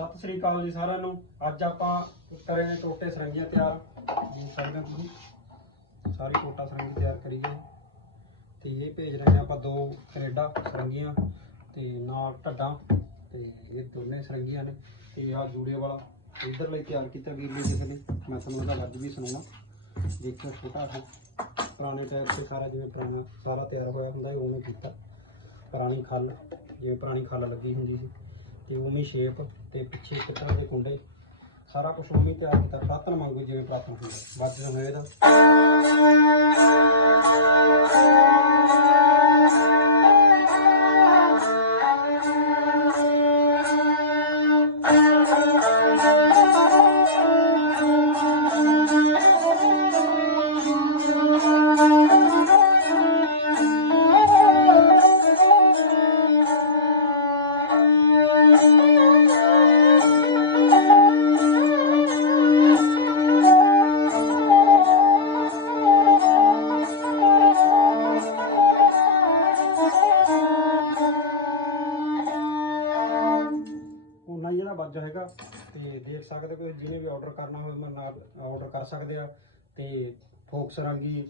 ਸਤਿ ਸ੍ਰੀ ਅਕਾਲ ਜੀ ਸਾਰਿਆਂ ਨੂੰ। ਅੱਜ ਆਪਾਂ ਕਰੇ ਨੇ ਟੋਟੇ ਸਰੰਗੀਆਂ ਤਿਆਰ। ਜੀ ਸਕਦੇ ਹੋ ਤੁਸੀਂ। ਸਾਰੀ ਟੋਟਾ ਸਰੰਗੀ ਤਿਆਰ ਕਰੀ ਗਏ ਤੇ ਇਹ ਭੇਜ ਰਹੇ ਹਾਂ ਆਪਾਂ ਦੋ ਕੈਨੇਡਾ ਸਰੰਗੀਆਂ ਤੇ ਨਾਲ ਢੱਡਾਂ ਤੇ ਇਹ ਦੋਨੇ ਸਰੰਗੀਆਂ ਨੇ। ਤੇ ਆਹ ਜੂੜੇ ਵਾਲਾ ਇਧਰ ਲਈ ਤਿਆਰ ਕੀਤਾ ਵੀਰ ਨੇ ਕਿਸੇ ਨੇ। ਮੈਂ ਤੁਹਾਨੂੰ ਉਹਦਾ ਵਰਜ ਵੀ ਸੁਣਾਉਣਾ। ਦੇਖਿਓ ਛੋਟਾ ਹੈ। ਪੁਰਾਣੇ ਟਾਇਰ ਤੇ ਸਾਰਾ ਜਿਵੇਂ ਪੁਰਾਣਾ ਸਾਰਾ ਤਿਆਰ ਹੋਇਆ ਹੁੰਦਾ ਹੈ ਉਹਨੂੰ ਕੀਤਾ। ਪੁਰਾਣੀ ਖੱਲ, ਜਿਵੇਂ ਪੁਰਾਣੀ ਖੱਲ ਲੱਗੀ ਹੁੰਦੀ ਸੀ। ਤੇ ਉਵੇਂ ਸ਼ੇਪ ਤੇ ਪਿੱਛੇ ਇੱਕ ਤਰ੍ਹਾਂ ਦੇ ਕੁੰਡੇ ਸਾਰਾ ਕੁਝ ਉਵੇਂ ਤਿਆਰ ਕੀਤਾ। ਪ੍ਰਾਤਨ ਵਾਂਗੂ ਜਿਵੇਂ ਪ੍ਰਾਤਨ ਹੁੰਦਾ। ਵੱਜ ਹੋਇਆ ਇਹਦਾ। ਹੀ ਇਹਦਾ ਵੱਜ ਹੈਗਾ ਤੇ ਦੇਖ ਸਕਦੇ ਕੋਈ ਜਿਹਨੇ ਵੀ ਆਰਡਰ ਕਰਨਾ ਹੋਵੇ ਮੈਂ ਨਾਲ ਆਰਡਰ ਕਰ ਸਕਦੇ ਆ ਤੇ ਫੋਕ ਸਰੰਗੀ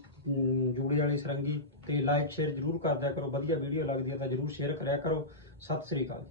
ਜੂੜੇ ਵਾਲੀ ਸਰੰਗੀ ਤੇ ਲਾਈਕ ਸ਼ੇਅਰ ਜਰੂਰ ਕਰਦਿਆ ਕਰੋ। ਵਧੀਆ ਵੀਡੀਓ ਲੱਗਦੀ ਹੈ ਤਾਂ ਜਰੂਰ ਸ਼ੇਅਰ ਕਰਿਆ ਕਰੋ। ਸਤਿ ਸ੍ਰੀ ਅਕਾਲ।